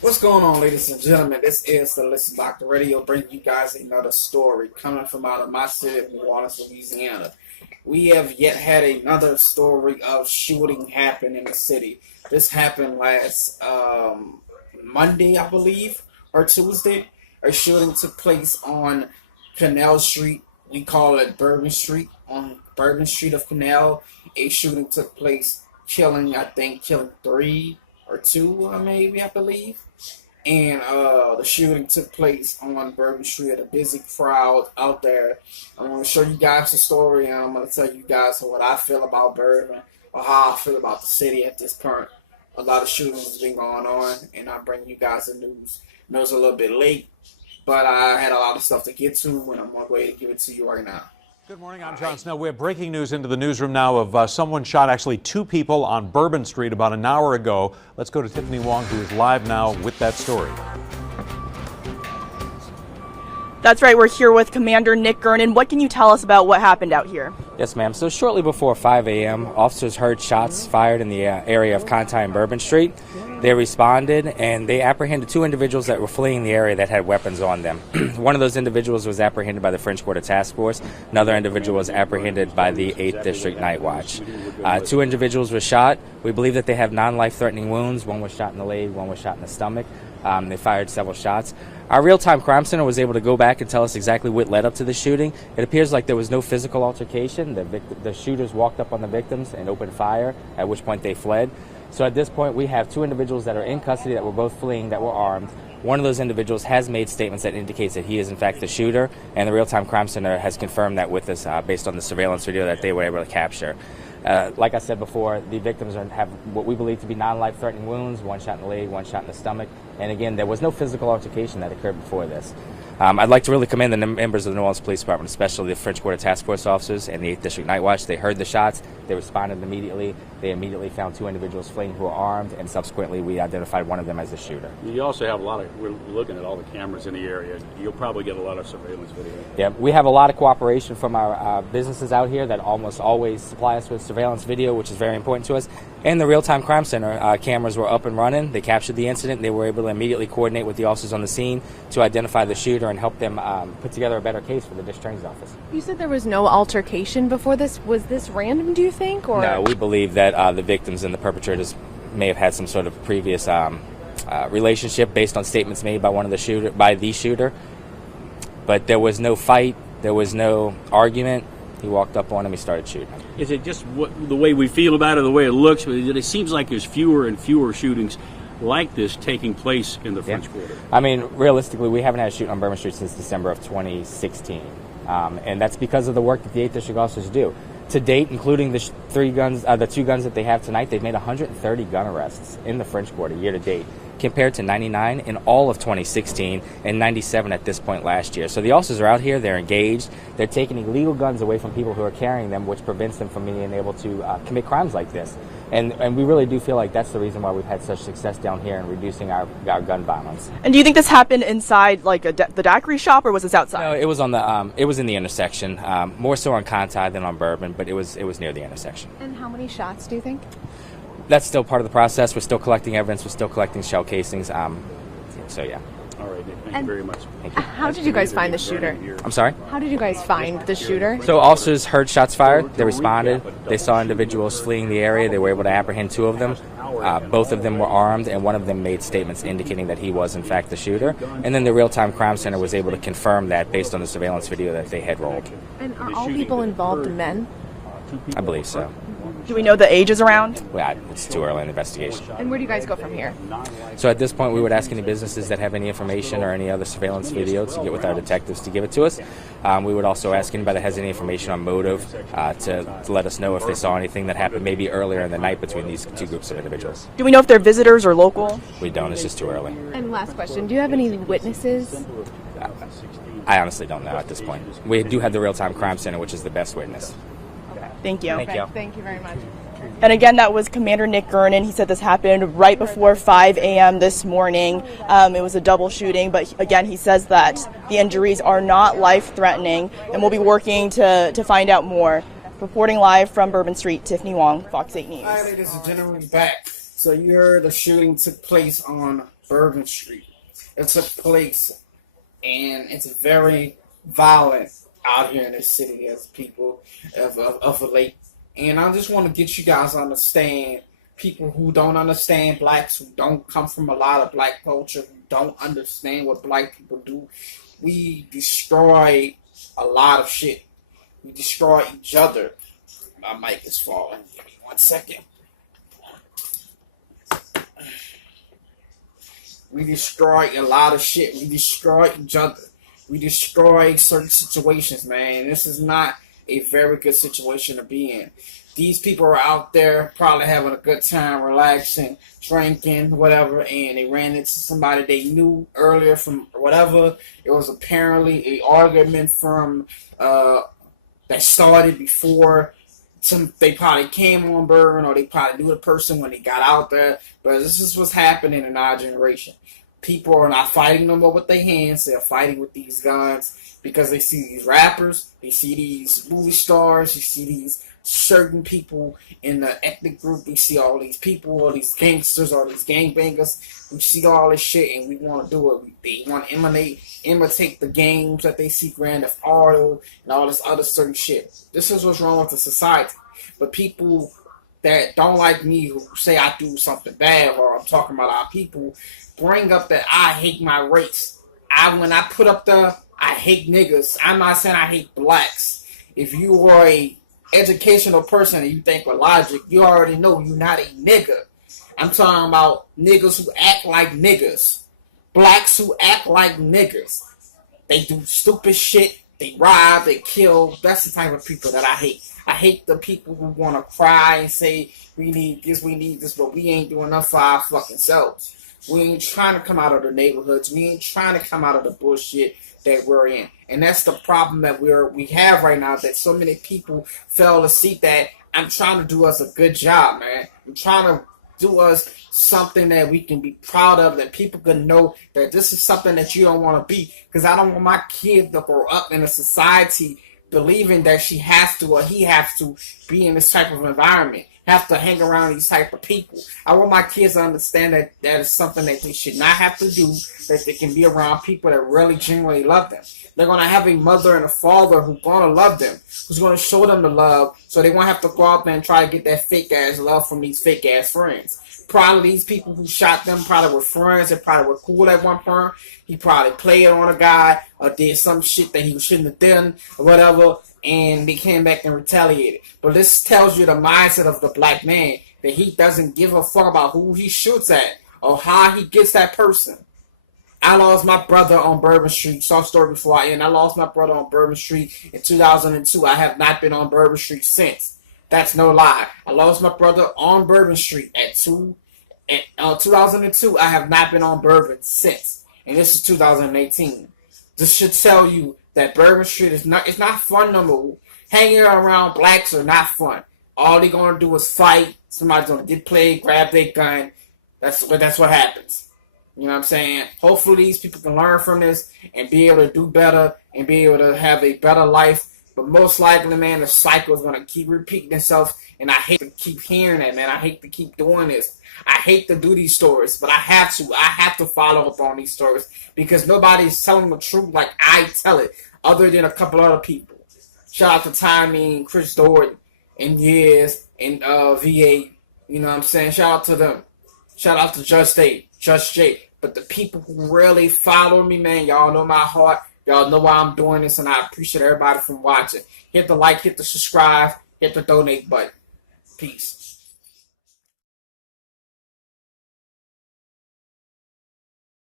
What's going on, ladies and gentlemen? This is the Listen Doctor Radio, bringing you guys another story coming from out of my city of New Orleans, Louisiana. We have yet had another story of shooting happen in the city. This happened last Monday, I believe, or Tuesday. A shooting took place on Canal Street. We call it Bourbon Street. On Bourbon Street of Canal, a shooting took place, killing three or two, maybe, I believe. And the shooting took place on Bourbon Street, a busy crowd out there. I'm going to show you guys the story, and I'm going to tell you guys what I feel about Bourbon, or how I feel about the city at this point. A lot of shootings have been going on, and I'm bringing you guys the news. I know it's a little bit late, but I had a lot of stuff to get to, and I'm on my way to give it to you right now. Good morning, I'm John Snow. We have breaking news into the newsroom now of someone shot actually two people on Bourbon Street about an hour ago. Let's go to Tiffany Wong, who is live now with that story. That's right, we're here with Commander Nick Gernon. What can you tell us about what happened out here? Yes, ma'am. So shortly before 5 a.m., officers heard shots fired in the area of Conti and Bourbon Street. They responded, and they apprehended two individuals that were fleeing the area that had weapons on them. One of those individuals was apprehended by the French Quarter Task Force. Another individual was apprehended by the 8th District Night Watch. Two individuals were shot. We believe that they have non-life-threatening wounds. One was shot in the leg, one was shot in the stomach. They fired several shots. Our real-time crime center was able to go back and tell us exactly what led up to the shooting. It appears like there was no physical altercation. The shooters walked up on the victims and opened fire, at which point they fled. So at this point, we have two individuals that are in custody that were both fleeing, that were armed. One of those individuals has made statements that indicates that he is in fact the shooter, and the real-time crime center has confirmed that with us based on the surveillance video that they were able to capture. Like I said before, the victims have what we believe to be non-life-threatening wounds, one shot in the leg, one shot in the stomach. And again, there was no physical altercation that occurred before this. I'd like to really commend the members of the New Orleans Police Department, especially the French Quarter Task Force officers and the 8th District Night Watch. They heard the shots. They responded immediately. They immediately found two individuals fleeing who were armed, and subsequently we identified one of them as the shooter. You also have we're looking at all the cameras in the area. You'll probably get a lot of surveillance video. Yeah, we have a lot of cooperation from our businesses out here that almost always supply us with surveillance video, which is very important to us. And the real-time crime center cameras were up and running. They captured the incident. They were able to immediately coordinate with the officers on the scene to identify the shooter and help them put together a better case for the district attorney's office. You said there was no altercation before this. Was this random, do you think? Or? No, we believe that the victims and the perpetrators may have had some sort of previous relationship based on statements made by the shooter. But there was no fight. There was no argument. He walked up on him. He started shooting. Is it just the way we feel about it, the way it looks? It seems like there's fewer and fewer shootings like this taking place in the French Quarter. I mean, realistically, we haven't had a shooting on Bourbon Street since December of 2016. And that's because of the work that the 8th District officers do. To date, including the two guns that they have tonight, they've made 130 gun arrests in the French Quarter year to date, compared to 99 in all of 2016 and 97 at this point last year. So the officers are out here, they're engaged, they're taking illegal guns away from people who are carrying them, which prevents them from being able to commit crimes like this. And we really do feel like that's the reason why we've had such success down here in reducing our gun violence. And do you think this happened inside like the daiquiri shop, or was this outside? No, it was on it was in the intersection, more so on Conti than on Bourbon, but it was near the intersection. And how many shots do you think? That's still part of the process. We're still collecting evidence. We're still collecting shell casings. So yeah. All right, Nick, thank you very much. Thank you. How did you guys find the shooter? I'm sorry? How did you guys find the shooter? So officers heard shots fired. They responded. They saw individuals fleeing the area. They were able to apprehend two of them. Both of them were armed, and one of them made statements indicating that he was, in fact, the shooter. And then the real-time crime center was able to confirm that based on the surveillance video that they had rolled. And are all people involved men? I believe so. Do we know the ages around? Well, it's too early in the investigation. And where do you guys go from here? So at this point, we would ask any businesses that have any information or any other surveillance video to get with our detectives to give it to us. We would also ask anybody that has any information on motive to let us know if they saw anything that happened maybe earlier in the night between these two groups of individuals. Do we know if they're visitors or local? We don't. It's just too early. And last question, do you have any witnesses? I honestly don't know at this point. We do have the real-time crime center, which is the best witness. Thank you. Thank you. Thank you very much. And again, that was Commander Nick Gernon. He said this happened right before 5 a.m. this morning. It was a double shooting, but again, he says that the injuries are not life-threatening, and we'll be working to find out more. Reporting live from Bourbon Street, Tiffany Wong, Fox 8 News. Hi, ladies and gentlemen, back. So you heard the shooting took place on Bourbon Street. It took place, and it's very violent out here in this city as people of late. And I just want to get you guys to understand, people who don't understand blacks, who don't come from a lot of black culture, who don't understand what black people do. We destroy a lot of shit. We destroy each other. My mic is falling. Give me 1 second. We destroy a lot of shit. We destroy each other. We destroy certain situations, man. This is not a very good situation to be in. These people are out there probably having a good time, relaxing, drinking, whatever, and they ran into somebody they knew earlier from whatever. It was apparently an argument from that started before they probably came on Bourbon, or they probably knew the person when they got out there. But this is what's happening in our generation. People are not fighting no more with their hands. They're fighting with these guns because they see these rappers, they see these movie stars, you see these certain people in the ethnic group. We see all these people, all these gangsters, all these gangbangers. We see all this shit and we want to do it. They want to imitate the games that they see, Grand Theft Auto and all this other certain shit. This is what's wrong with the society. But people that don't like me, who say I do something bad, or I'm talking about our people, bring up that I hate my race. When I put up the I hate niggas, I'm not saying I hate blacks. If you are a educational person and you think with logic, you already know you're not a nigga. I'm talking about niggas who act like niggas. Blacks who act like niggas. They do stupid shit. They rob, they kill. That's the type of people that I hate. I hate the people who want to cry and say, we need this, but we ain't doing enough for our fucking selves. We ain't trying to come out of the neighborhoods. We ain't trying to come out of the bullshit that we're in. And that's the problem that we have right now, that so many people fail to see that I'm trying to do us a good job, man. I'm trying to do us something that we can be proud of, that people can know that this is something that you don't want to be. Because I don't want my kid to grow up in a society believing that she has to or he has to be in this type of environment, have to hang around these type of people. I want my kids to understand that that is something that they should not have to do, that they can be around people that really genuinely love them. They're going to have a mother and a father who's going to love them, who's going to show them the love, so they won't have to go out there and try to get that fake-ass love from these fake-ass friends. Probably these people who shot them probably were friends. They probably were cool at one point. He probably played on a guy or did some shit that he shouldn't have done or whatever, and they came back and retaliated. But this tells you the mindset of the black man, that he doesn't give a fuck about who he shoots at or how he gets that person. I lost my brother on Bourbon Street. Saw story before I end. I lost my brother on Bourbon Street in 2002. I have not been on Bourbon Street since. That's no lie. I lost my brother on Bourbon Street at 2002. I have not been on Bourbon since. And this is 2018. This should tell you that Bourbon Street is not, it's not fun no more. Hanging around blacks are not fun. All they're going to do is fight. Somebody's going to get played, grab their gun. That's what happens. You know what I'm saying? Hopefully these people can learn from this and be able to do better and be able to have a better life. But most likely, man, the cycle is going to keep repeating itself. And I hate to keep hearing that, man. I hate to keep doing this. I hate to do these stories, but I have to. I have to follow up on these stories because nobody's telling the truth like I tell it, other than a couple other people. Shout out to Tommy and Chris Doherty and Yes and VA. You know what I'm saying? Shout out to them. Shout out to Just Jay. But the people who really follow me, man, y'all know my heart. Y'all know why I'm doing this, and I appreciate everybody from watching. Hit the like, hit the subscribe, hit the donate button. Peace.